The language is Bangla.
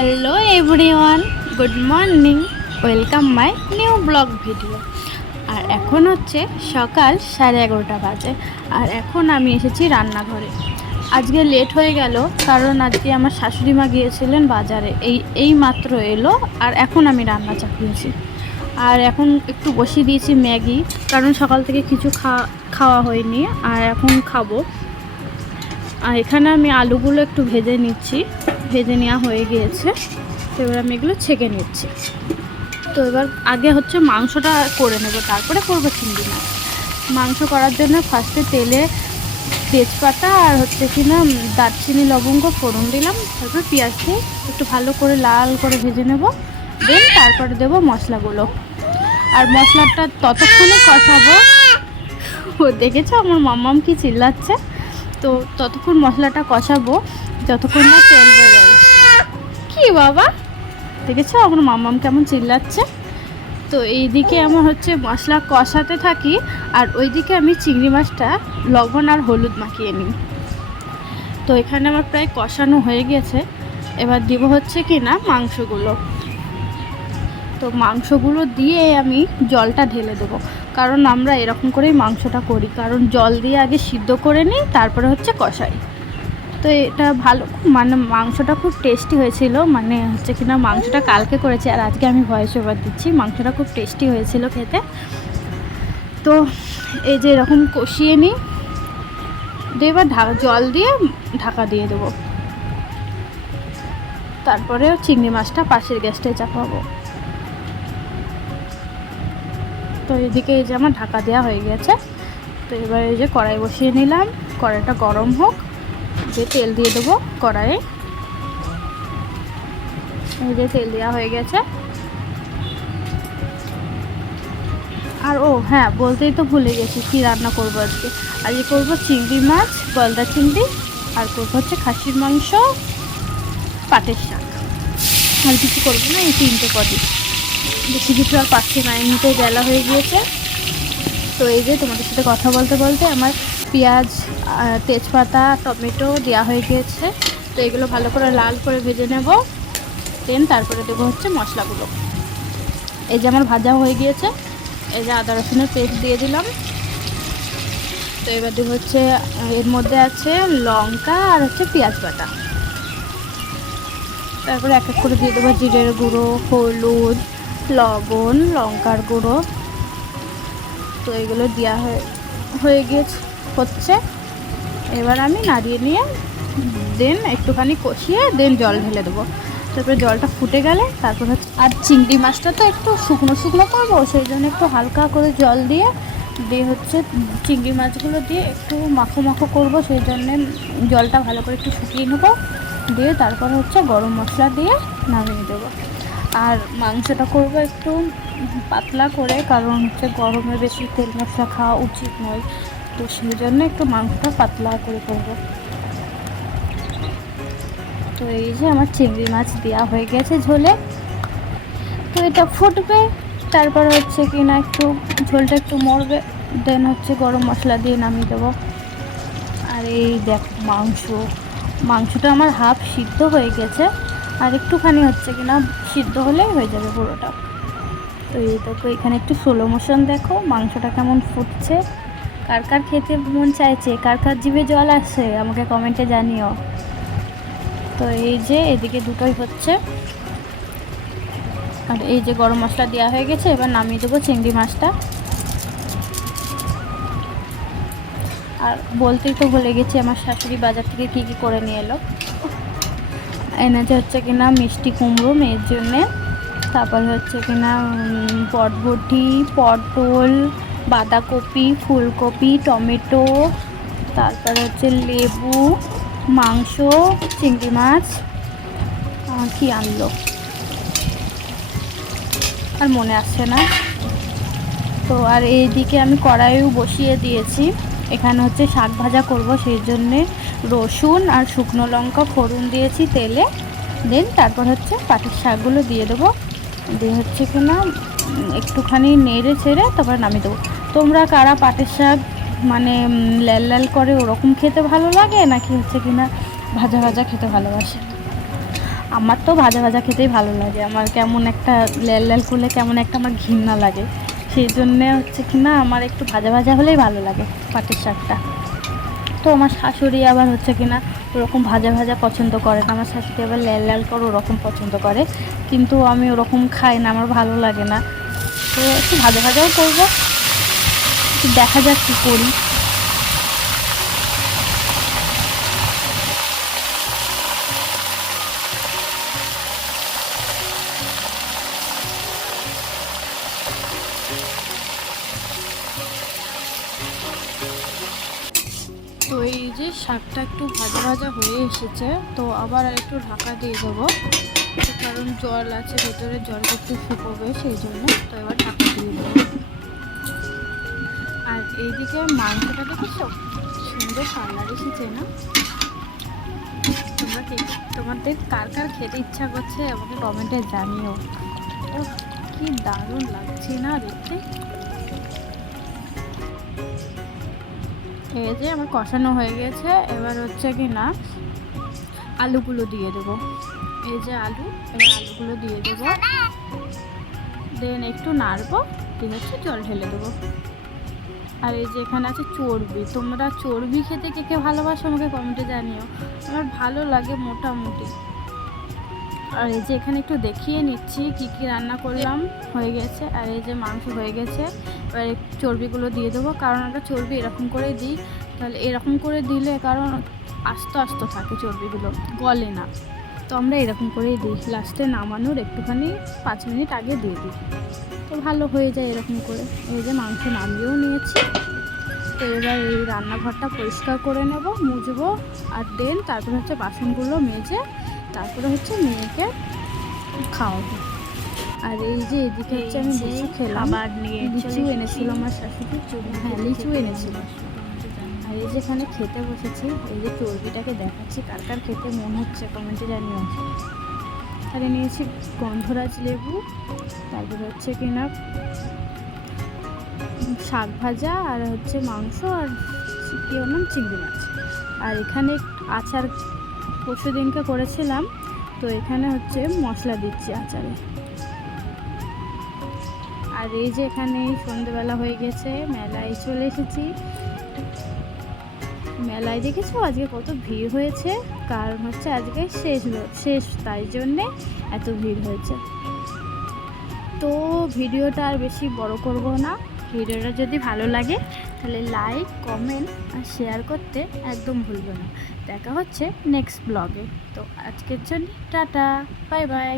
Hello everyone good morning welcome my new blog video আর এখন হচ্ছে সকাল সাড়ে এগারোটা বাজে। আর এখন আমি এসেছি রান্নাঘরে। আজকে লেট হয়ে গেল, কারণ আজকে আমার শাশুড়ি মা গিয়েছিলেন বাজারে। এই এই মাত্র এলো, আর এখন আমি রান্না চাপিয়েছি। আর এখন একটু বসিয়ে দিয়েছি ম্যাগি, কারণ সকাল থেকে কিছু খা- খাওয়া হয়নি, আর এখন খাব। আর এখানে আমি আলুগুলো একটু ভেজে নিচ্ছি। ভেজে নেওয়া হয়ে গিয়েছে। তো এবার আমি এগুলো ছেঁকে নিচ্ছি। তো এবার আগে হচ্ছে মাংসটা করে নেব, তারপরে করব চিংড়ি মাছ। মাংস করার জন্য ফার্স্টে তেলে তেজপাতা আর হচ্ছে কি না দারচিনি, লবঙ্গ, ফোড়ন দিলাম। তারপর পেঁয়াজ দিয়ে একটু ভালো করে লাল করে ভেজে নেব। দেন তারপরে দেবো মশলাগুলো। আর মশলাটা ততক্ষণে কষাবো। ও, দেখেছ? আমার মাম্মাম কি চিল্লাচ্ছে। তো ততক্ষণ মশলাটা কষাবো। যতক্ষণ না তেল বেরোয়। কি বাবা? দেখেছ? আমার মাম্মাম কেমন চিল্লাচ্ছে? তো এইদিকে আমার হচ্ছে মশলা কষাতে থাকি, আর ওইদিকে আমি চিংড়ি মাছটা, লবণ আর হলুদ মাখিয়ে নিই। তো এখানে আমার প্রায় কষানো হয়ে গেছে। এবার দিব হচ্ছে কি না মাংসগুলো। তো মাংসগুলো দিয়ে আমি জলটা ঢেলে দেবো। কারণ আমরা এরকম করেই মাংসটা করি। কারণ জল দিয়ে আগে সিদ্ধ করে নিই, তারপরে হচ্ছে কষাই। তো এটা ভালো মানে মাংসটা খুব টেস্টি হয়েছিল মানে হচ্ছে কিনা মাংসটা কালকে করেছি আর আজকে আমি ভয়েস ওভার দিচ্ছি, মাংসটা খুব টেস্টি হয়েছিল খেতে। তো এই যে এরকম কষিয়ে নিই, দিয়ে এবার ঢাকা জল দিয়ে ঢাকা দিয়ে দেবো। তারপরে চিংড়ি মাছটা পাশের গ্যাসটায় চাপাবো। তো এদিকে এই যে আমার ঢাকা দেওয়া হয়ে গেছে, তো এবার এই যে কড়াই বসিয়ে নিলাম, কড়াইটা গরম হোক যে তেল দিয়ে দেবো কড়াইয়ে। এই যে তেল দেওয়া হয়ে গেছে। আর ও হ্যাঁ বলতেই তো ভুলে গেছি কি রান্না করব আজকে। আজকে করব চিংড়ি মাছ, গলদা চিংড়ি, আর করব হচ্ছে খাসির মাংস, পাটের শাক। আর কিছু করব না, এই তিনটে কদি বেশি কিছু আর পাচ্ছি না এমনিতে বেলা হয়ে গিয়েছে। তো এই যে তোমাদের সাথে কথা বলতে বলতে আমার পেঁয়াজ তেজপাতা, টমেটো দেওয়া হয়ে গিয়েছে। তো এগুলো ভালো করে লাল করে ভেজে নেব। দেন তারপরে দেবো হচ্ছে মশলাগুলো। এই যে আমার ভাজা হয়ে গিয়েছে। এই যে আদা রসুনের পেস্ট দিয়ে দিলাম। তো এবার দেবো হচ্ছে এর মধ্যে আছে লঙ্কা আর হচ্ছে পেঁয়াজ বাটা। তারপরে এক এক করে দিয়ে দেবো জিরের গুঁড়ো, হলুদ, লবণ, লঙ্কার গুঁড়ো। তো এগুলো দেওয়া হয়ে গিয়েছে। হচ্ছে। এবার আমি নাড়িয়ে নিয়ে দেন একটুখানি কষিয়ে, দেন জল ঢেলে দেবো। তারপরে জলটা ফুটে গেলে তারপর হচ্ছে আর চিংড়ি মাছটা তো একটু শুকনো শুকনো করব, সেই জন্য একটু হালকা করে জল দিয়ে দিয়ে হচ্ছে চিংড়ি মাছগুলো দিয়ে একটু মাখো মাখো করব, সেই জন্যে জলটা ভালো করে একটু শুকিয়ে নেব। দিয়ে তারপর হচ্ছে গরম মশলা দিয়ে নামিয়ে দেবো। আর মাংসটা করব একটু পাতলা করে, কারণ হচ্ছে গরমে বেশি তেল মশলা খাওয়া উচিত নয়। তো সেই জন্য একটু মাংসটা পাতলা করে করব। তো এই যে আমার চিংড়ি মাছ দেওয়া হয়ে গেছে ঝোলে। তো এটা ফুটবে, তারপর হচ্ছে কি না একটু ঝোলটা একটু মরবে দেন হচ্ছে গরম মশলা দিয়ে নামিয়ে দেবো। আর এই দেখ মাংস, মাংসটা আমার হাফ সিদ্ধ হয়ে গেছে, আর একটুখানি হচ্ছে কি না সিদ্ধ হলেই হয়ে যাবে পুরোটা। তো এই দেখো, এখানে একটু স্লো মোশন দেখো, মাংসটা কেমন ফুটছে। কার কার খেতে মন চাইছে কার কার জিভে জল আসছে আমাকে কমেন্টে জানিও। তো এই যে এদিকে দুটোই হচ্ছে। আর এই যে গরম মশলা দেওয়া হয়ে গেছে এবার নামিয়ে দেবো চিংড়ি মাছটা। আর বলতেই তো ভুলে গেছি আমার শাশুড়ি বাজার থেকে কী কী করে নিয়ে এলো। এনেছে হচ্ছে কিনা মিষ্টি কুমড়ো মেয়ের জন্যে। তারপর হচ্ছে কিনা উম, বটবটি পটল বাঁধাকপি, ফুলকপি, টমেটো, তারপর হচ্ছে লেবু, মাংস, চিংড়ি মাছ কি আনলো? আর মনে আসছে না। তো আর এইদিকে আমি কড়াইও বসিয়ে দিয়েছি। এখানে হচ্ছে শাক ভাজা করব, সেই জন্যে রসুন আর শুকনো লঙ্কা ফোড়ন দিয়েছি তেলে। দেন তারপর হচ্ছে পাটের শাকগুলো দিয়ে দেবো। দিয়ে হচ্ছে কিনা একটুখানি নেড়ে ছেড়ে তারপর নামিয়ে দেবো। তোমরা কারা পাটের শাক মানে লাল লাল করে ওরকম খেতে ভালো লাগে, নাকি হচ্ছে কিনা ভাজা ভাজা খেতে ভালোবাসে? আমার তো ভাজা ভাজা খেতেই ভালো লাগে। আমার কেমন একটা লাল লাল করলে কেমন একটা আমার ঘৃণা লাগে। সেই জন্যে হচ্ছে কি না আমার একটু ভাজা ভাজা হলেই ভালো লাগে পাটের শাকটা। তো আমার শাশুড়ি আবার হচ্ছে কি না ওরকম ভাজা ভাজা পছন্দ করে না। আমার শাশুড়ি আবার লাল লাল করে ওরকম পছন্দ করে। কিন্তু আমি ওরকম খাই না, আমার ভালো লাগে না। তো একটু ভাজা ভাজাও করব। একটু দেখা যাক কী করি। যে শাকটা একটু ভাজা ভাজা হয়ে এসেছে, তো আবার আর একটু ঢাকা দিয়ে দেবো। কারণ জল আছে, ভেতরে জলটা একটু শুকোবে সেই জন্য, তো এবার ঢাকা দিয়ে দেবো। আর এইদিকে মাংসটা দেখেছ সুন্দর কালার এসেছে না? তোমরা কি তোমাদের কার কার খেতে ইচ্ছা করছে আমাকে কমেন্টে জানিও। ও কি দারুণ লাগছে না দেখতে। এই যে আমার কষানো হয়ে গেছে, এবার হচ্ছে কি না, আলুগুলো দিয়ে দেবো। এই যে আলু, এবার আলুগুলো দিয়ে দেবো। দেন একটু নাড়বো দিয়ে হচ্ছে জল ঢেলে দেবো। আর এই যে এখানে আছে চর্বি। তোমরা চর্বি খেতে কে কে ভালোবাসো আমাকে কমেন্টে জানিও। আমার ভালো লাগে মোটামুটি। আর এই যে এখানে একটু দেখিয়ে নিচ্ছি কি কি রান্না করলাম। হয়ে গেছে। আর এই যে মাংস হয়ে গেছে। এবার চর্বিগুলো দিয়ে দেবো। কারণ আমরা চর্বি এরকম করে দিই। তাহলে এরকম করে দিলে কারণ আস্তে আস্তে থাকে চর্বিগুলো। গলে না। তো আমরা এরকম করেই দিই। লাস্টে নামানোর একটুখানি পাঁচ মিনিট আগে দিয়ে দিই। তো ভালো হয়ে যায় এরকম করে। এই যে মাংস নামিয়েও নিয়েছি। তো এবার এই রান্নাঘরটা পরিষ্কার করে নেব মুজবো আর দেন তারপরে হচ্ছে বাসনগুলো মেজে তারপরে হচ্ছে মেয়েকে খাওয়াবো। আর এই যে এদিকে হচ্ছে আমি লিচু খেলাম। লিচু এনেছিল আমার শাশুড়ি। হ্যাঁ লিচু এনেছিল। আর এই যেখানে খেতে বসেছি, এই যে চর্বিটাকে দেখাচ্ছি, কার কার খেতে মন হচ্ছে কমেন্টে জানিও। আর নিয়েছি গন্ধরাজ লেবু, তারপরে হচ্ছে কিনা শাক ভাজা, আর হচ্ছে মাংস, আর কি নাম? চিংড়ি মাছ। আর এখানে আচার পরশু দিনকে করেছিলাম, তো এখানে হচ্ছে মশলা দিচ্ছি আচারে। আর এই যে এখানে সন্ধেবেলা হয়ে গেছে, মেলায় চলে এসেছি। মেলায় দেখেছ? আজকে কত ভিড় হয়েছে। কারণ হচ্ছে আজকে শেষ শেষ তাই জন্যে এত ভিড় হয়েছে। তো ভিডিওটা আর বেশি বড় করব না। ভিডিওটা যদি ভালো লাগে, তাহলে লাইক, কমেন্ট আর শেয়ার করতে একদম ভুলবে না। দেখা হচ্ছে নেক্সট ব্লগে। তো আজকের জন্য টাটা, বাই বাই।